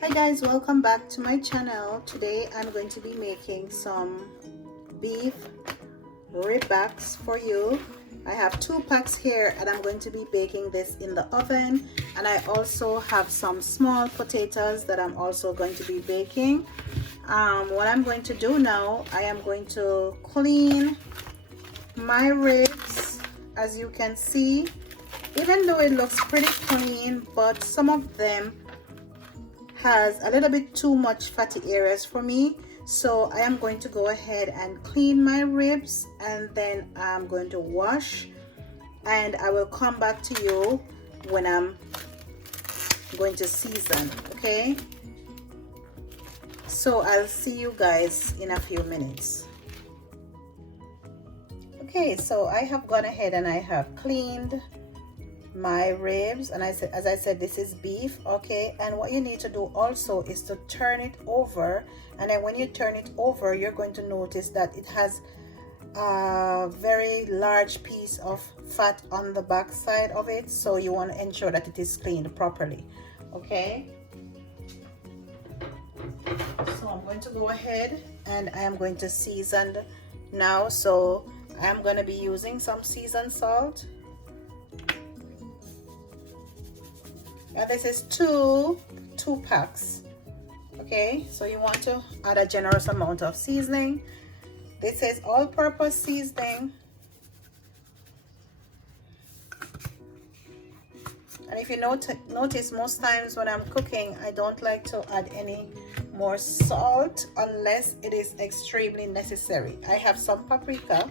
Hi guys, welcome back to my channel. Today I'm going to be making some beef rib backs for you. I have 2 packs here and I'm going to be baking this in the oven, and I also have some small potatoes that I'm also going to be baking. What I'm going to do now, I am going to clean my ribs. As you can see, even though it looks pretty clean, but some of them has a little bit too much fatty areas for me, so I am going to go ahead and clean my ribs, and then I'm going to wash, and I will come back to you when I'm going to season. Okay, so I'll see you guys in a few minutes. Okay, so I have gone ahead and I have cleaned my ribs, and as I said, this is beef. Okay, and what you need to do also is to turn it over, and then when you turn it over, you're going to notice that it has a very large piece of fat on the back side of it, so you want to ensure that it is cleaned properly. Okay, so I'm going to go ahead and I am going to season now. So I am going to be using some seasoned salt. Now this is two packs. Okay, so you want to add a generous amount of seasoning. This is all-purpose seasoning, and if you notice, most times when I'm cooking, I don't like to add any more salt unless it is extremely necessary. I have some paprika.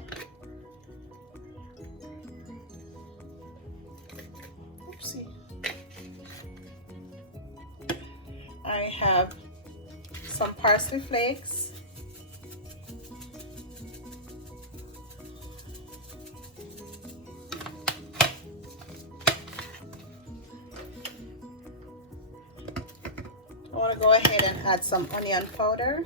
Oopsie. I have some parsley flakes. I want to go ahead and add some onion powder.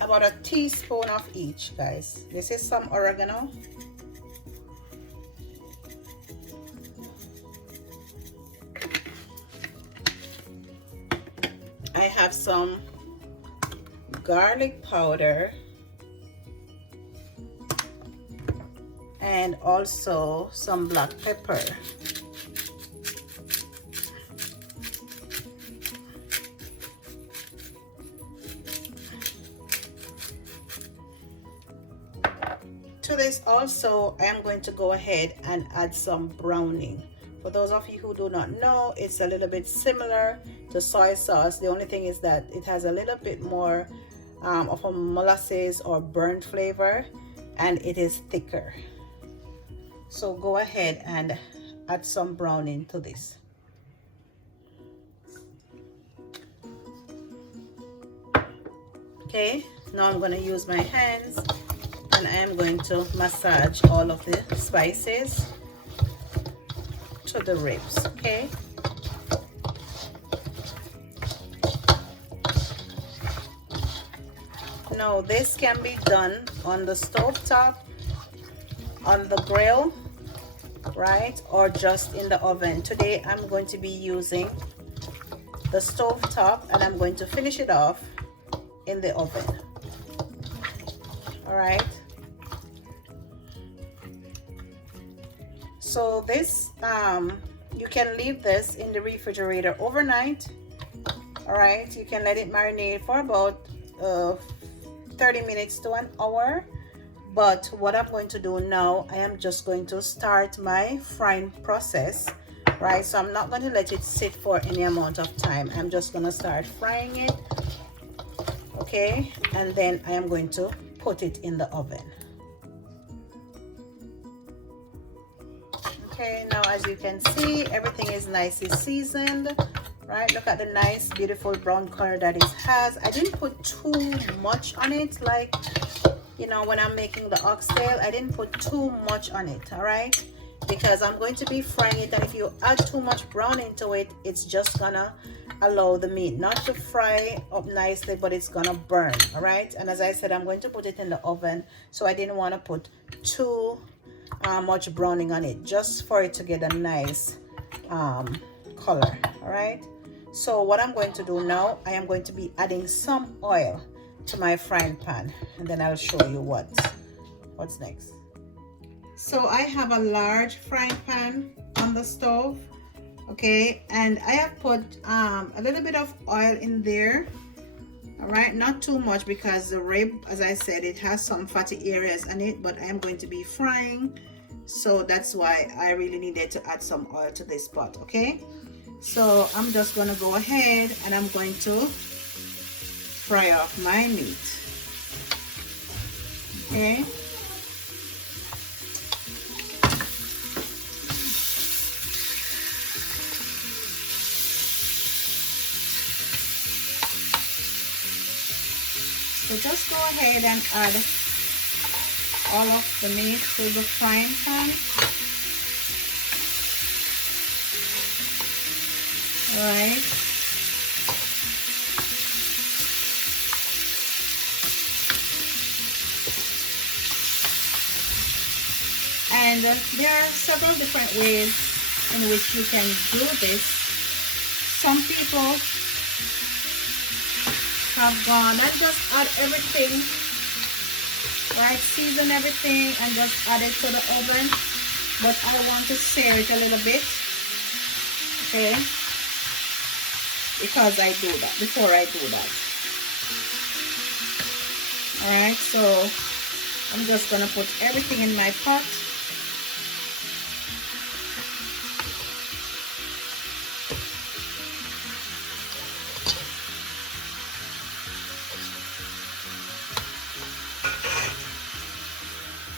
About a teaspoon of each, guys. This is some oregano. I have some garlic powder and also some black pepper. To this also, I am going to go ahead and add some browning. For those of you who do not know, it's a little bit similar to soy sauce. The only thing is that it has a little bit more of a molasses or burnt flavor, and it is thicker. So go ahead and add some browning to this. Okay, now I'm going to use my hands and I am going to massage all of the spices to the ribs. Okay, now this can be done on the stove top, on the grill, right, or just in the oven. Today I'm going to be using the stove top, and I'm going to finish it off in the oven. All right, so this you can leave this in the refrigerator overnight. All right, you can let it marinate for about 30 minutes to an hour. But what I'm going to do now, I am just going to start my frying process, right? So I'm not going to let it sit for any amount of time. I'm just going to start frying it. Okay, and then I am going to put it in the oven. Okay, now as you can see, everything is nicely seasoned, right? Look at the nice beautiful brown color that it has. I didn't put too much on it, like, you know, when I'm making the oxtail, I didn't put too much on it, all right? Because I'm going to be frying it, and if you add too much brown into it, it's just gonna allow the meat not to fry up nicely, but it's gonna burn. All right, and as I said, I'm going to put it in the oven, so I didn't want to put too much browning on it, just for it to get a nice color. All right, so what I'm going to do now, I am going to be adding some oil to my frying pan, and then I'll show you what's next. So I have a large frying pan on the stove, okay, and I have put a little bit of oil in there. All right, not too much, because the rib, as I said, it has some fatty areas in it, but I am going to be frying, so that's why I really needed to add some oil to this pot. Okay, so I'm just going to go ahead and I'm going to fry off my meat. Okay, so just go ahead and add all of the meat to the frying pan. All right. And there are several different ways in which you can do this. Some people have gone and just add everything, right, season everything and just add it to the oven, but I want to sear it a little bit, okay, because I do that before I do that. All right, so I'm just gonna put everything in my pot.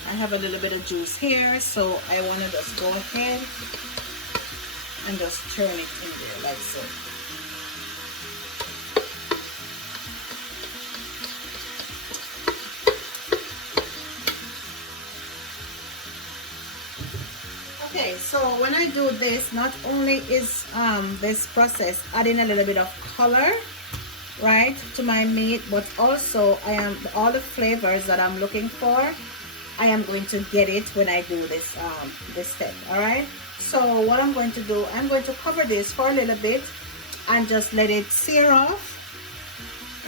I have a little bit of juice here, so I want to just go ahead and just turn it in there like so. Okay, so when I do this, not only is this process adding a little bit of color, right, to my meat, but also all the flavors that I'm looking for, I am going to get it when I do this this step. All right, so what I'm going to do, I'm going to cover this for a little bit and just let it sear off.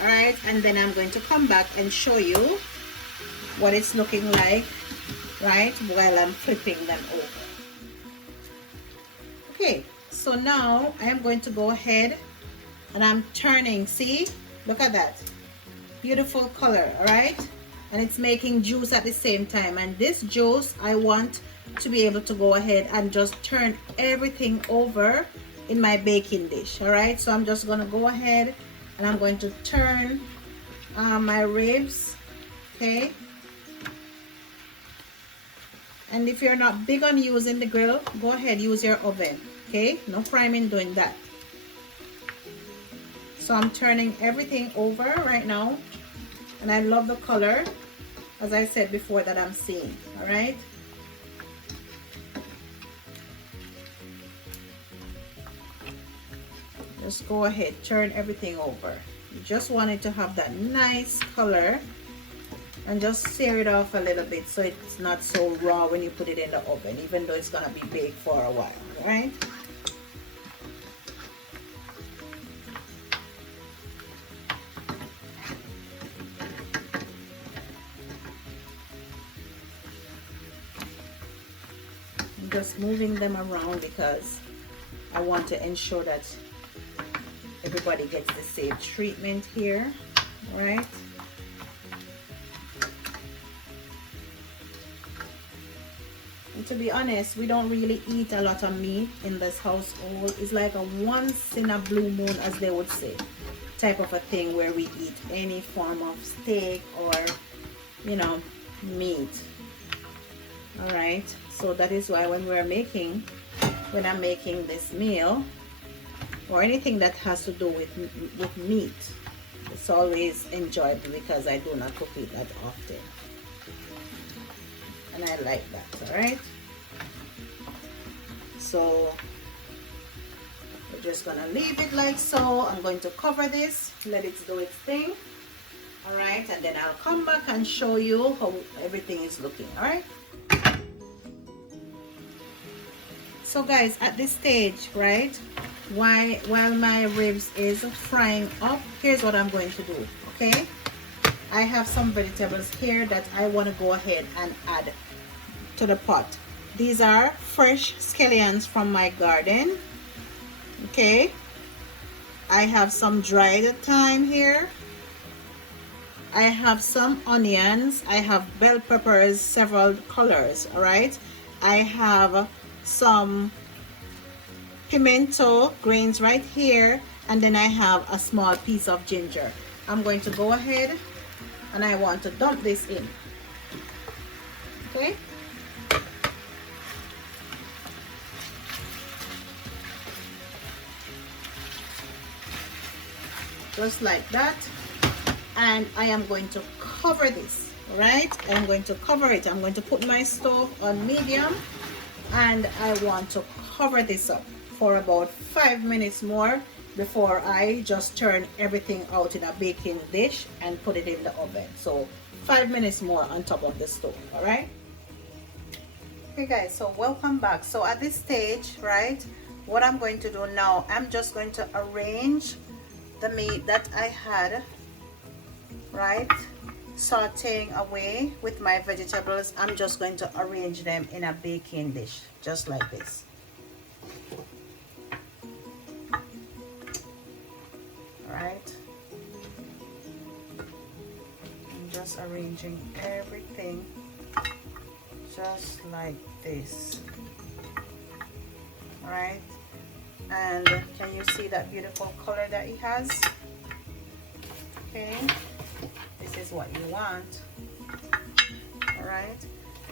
All right, and then I'm going to come back and show you what it's looking like, right, while I'm flipping them over. Okay, so now I am going to go ahead and I'm turning. See, look at that beautiful color. All right, and it's making juice at the same time, and this juice I want to be able to go ahead and just turn everything over in my baking dish. All right, so I'm just going to go ahead and I'm going to turn my ribs. Okay, and if you're not big on using the grill, go ahead, use your oven. Okay, no priming doing that. So I'm turning everything over right now, and I love the color, as I said before, that I'm seeing. All right, just go ahead, turn everything over. You just want it to have that nice color, and just sear it off a little bit so it's not so raw when you put it in the oven, even though it's gonna be baked for a while. All right, just moving them around because I want to ensure that everybody gets the same treatment here. Right, and to be honest, we don't really eat a lot of meat in this household. It's like a once in a blue moon, as they would say, type of a thing where we eat any form of steak or, you know, meat. All right, so that is why when I'm making this meal or anything that has to do with meat, it's always enjoyable because I do not cook it that often, and I like that. All right, so we're just gonna leave it like so. I'm going to cover this, let it do its thing. All right, and then I'll come back and show you how everything is looking. All right. So guys, at this stage, right, while my ribs is frying up, here's what I'm going to do. Okay, I have some vegetables here that I want to go ahead and add to the pot. These are fresh scallions from my garden. Okay, I have some dried thyme here. I have some onions. I have bell peppers, several colors. All right, I have some pimento grains right here, and then I have a small piece of ginger. I'm going to go ahead and I want to dump this in. Okay, just like that. And I am going to cover this. All right, I'm going to cover it. I'm going to put my stove on medium, and I want to cover this up for about 5 minutes more before I just turn everything out in a baking dish and put it in the oven. So 5 minutes more on top of the stove. All right. Okay guys, so welcome back. So at this stage, right, what I'm going to do now, I'm just going to arrange the meat that I had, right, sauteing away with my vegetables. I'm just going to arrange them in a baking dish just like this. Right, I'm just arranging everything just like this. All right, and can you see that beautiful color that it has? Okay, this is what you want. All right,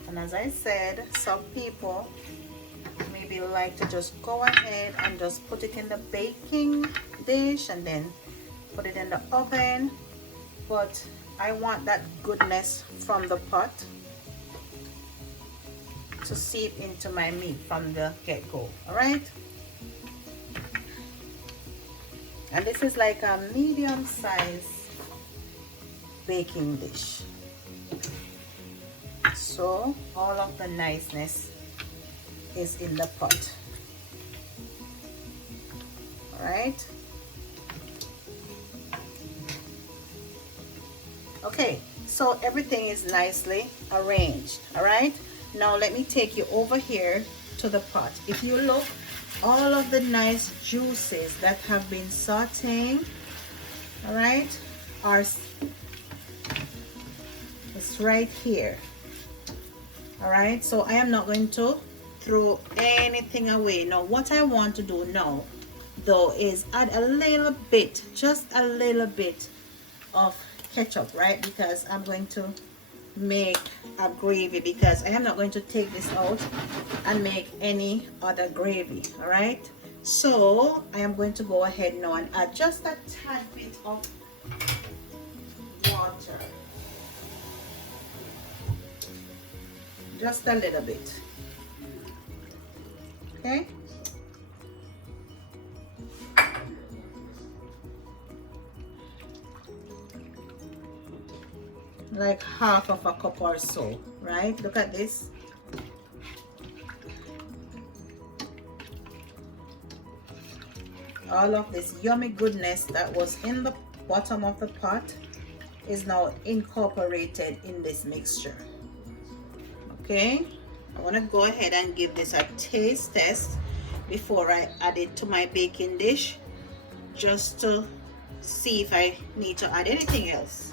and as I said, some people maybe like to just go ahead and just put it in the baking dish and then put it in the oven, but I want that goodness from the pot to seep into my meat from the get-go. All right, and this is like a medium size baking dish, so all of the niceness is in the pot. All right, okay, so everything is nicely arranged. All right, now let me take you over here to the pot. If you look, all of the nice juices that have been sauteing, all right, are it's right here. All right, so I am not going to throw anything away. Now what I want to do now though is add a little bit, just a little bit of ketchup, right, because I'm going to make a gravy, because I am not going to take this out and make any other gravy. All right, so I am going to go ahead now and add just a tad bit of water, just a little bit. Okay, like half of a cup or so, right? Look at this. All of this yummy goodness that was in the bottom of the pot is now incorporated in this mixture. Okay, I want to go ahead and give this a taste test before I add it to my baking dish, just to see if I need to add anything else.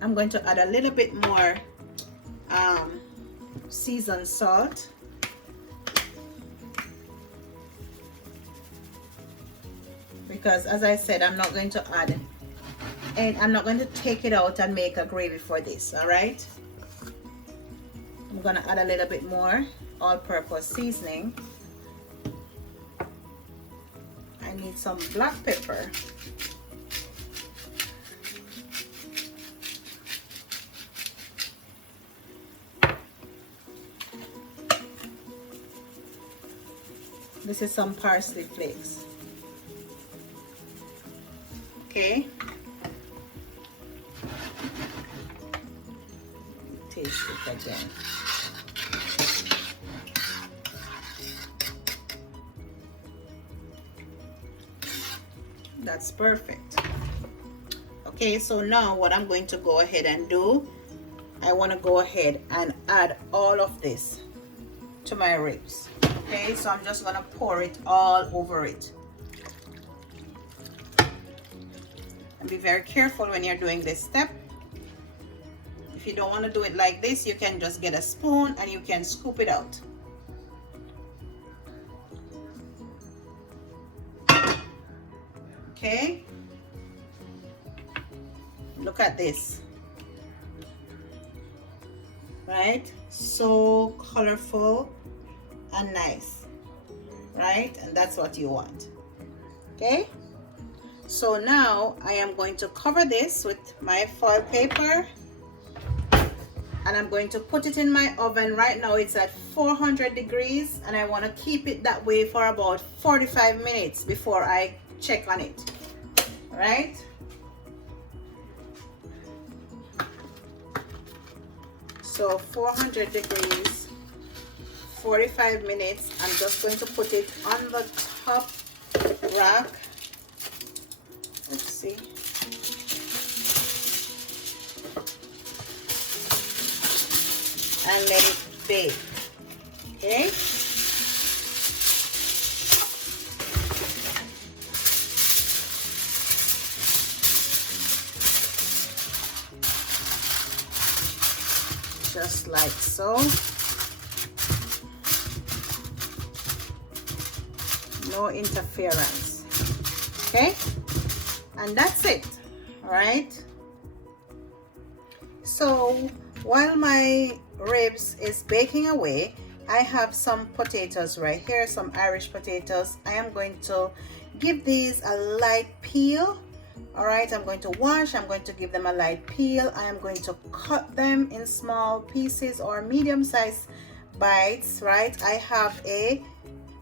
I'm going to add a little bit more seasoned salt, because as I said, I'm not going to add, and I'm not going to take it out and make a gravy for this. All right, I'm going to add a little bit more all-purpose seasoning. I need some black pepper. This is some parsley flakes. Okay. taste it again. That's perfect. Okay, so now what I'm going to go ahead and do, I want to go ahead and add all of this to my ribs. Okay, so I'm just going to pour it all over it. And be very careful when you're doing this step. If you don't want to do it like this, you can just get a spoon and you can scoop it out. Okay, look at this, right? So colorful and nice, right? And that's what you want. Okay, so now I am going to cover this with my foil paper, and I'm going to put it in my oven. Right now it's at 400 degrees, and I want to keep it that way for about 45 minutes before I check on it. All right, so 400 degrees, 45 minutes. I'm just going to put it on the top rack. Let's see. And let it bake. Okay, just like so. No interference. Okay, and that's it. All right, so while my ribs is baking away, I have some potatoes right here, some Irish potatoes. I am going to give these a light peel. All right, I'm going to wash, I'm going to give them a light peel. I am going to cut them in small pieces or medium-sized bites, right? I have a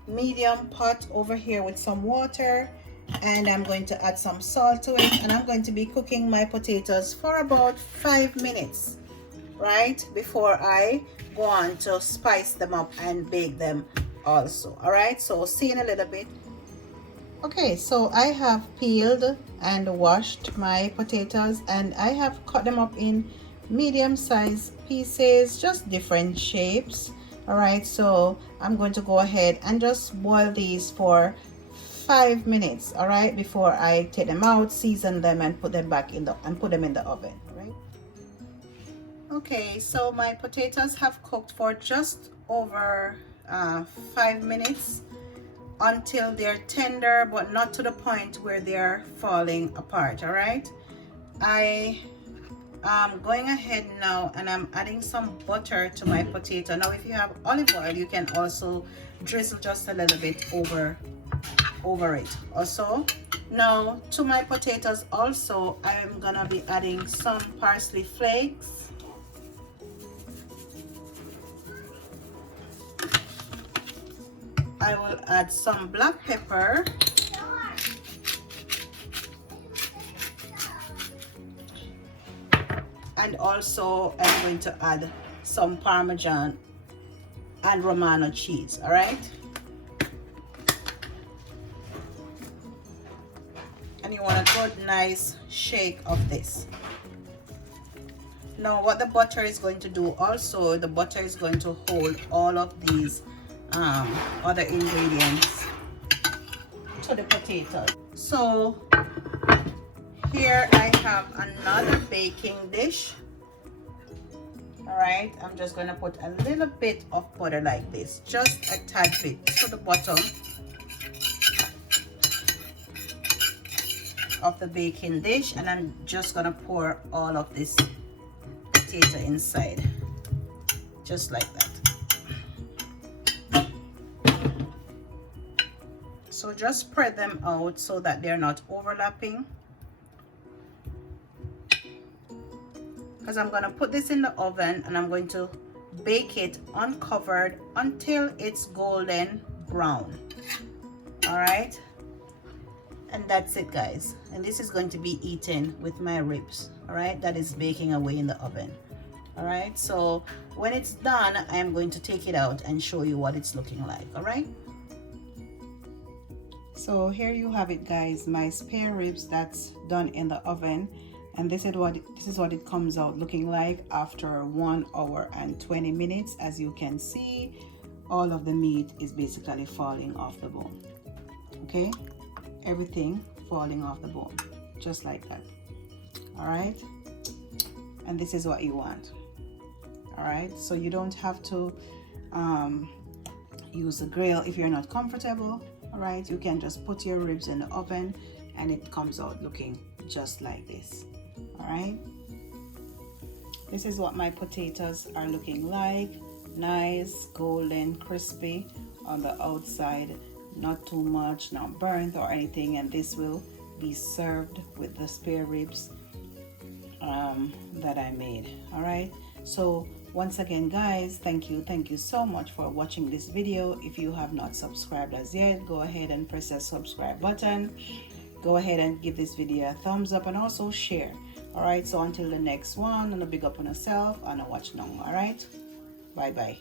medium pot over here with some water, and I'm going to add some salt to it, and I'm going to be cooking my potatoes for about 5 minutes, right, before I go on to spice them up and bake them also. All right, so see in a little bit. Okay, so I have peeled and washed my potatoes, and I have cut them up in medium-sized pieces, just different shapes. All right, so I'm going to go ahead and just boil these for 5 minutes, all right, before I take them out, season them, and put them back in the oven. Right? Okay, so my potatoes have cooked for just over 5 minutes, until they're tender but not to the point where they're falling apart. All right, I am going ahead now and I'm adding some butter to my potato. Now if you have olive oil, you can also drizzle just a little bit over it also. Now to my potatoes also, I'm gonna be adding some parsley flakes. I will add some black pepper, and also I'm going to add some Parmesan and Romano cheese. All right, and you want a good nice shake of this. Now what the butter is going to do also, the butter is going to hold all of these other ingredients to the potatoes. So here I have another baking dish. All right, I'm just going to put a little bit of butter like this, just a tad bit to the bottom of the baking dish, and I'm just going to pour all of this potato inside, just like that. So just spread them out so that they're not overlapping, because I'm going to put this in the oven and I'm going to bake it uncovered until it's golden brown. All right, and that's it, guys, and this is going to be eaten with my ribs. All right, that is baking away in the oven. All right, so when it's done, I am going to take it out and show you what it's looking like. All right, so here you have it, guys, my spare ribs that's done in the oven, and this is what it comes out looking like after 1 hour and 20 minutes. As you can see, all of the meat is basically falling off the bone. Okay, everything falling off the bone just like that. All right, and this is what you want. All right, so you don't have to use the grill if you're not comfortable. All right, you can just put your ribs in the oven and it comes out looking just like this. All right, this is what my potatoes are looking like. Nice, golden, crispy on the outside, not too much, not burnt or anything, and this will be served with the spare ribs that I made. All right, so once again, guys, thank you so much for watching this video. If you have not subscribed as yet, go ahead and press the subscribe button. Go ahead and give this video a thumbs up and also share. All right, so until the next one, and a big up on yourself and a watch now. All right, bye bye.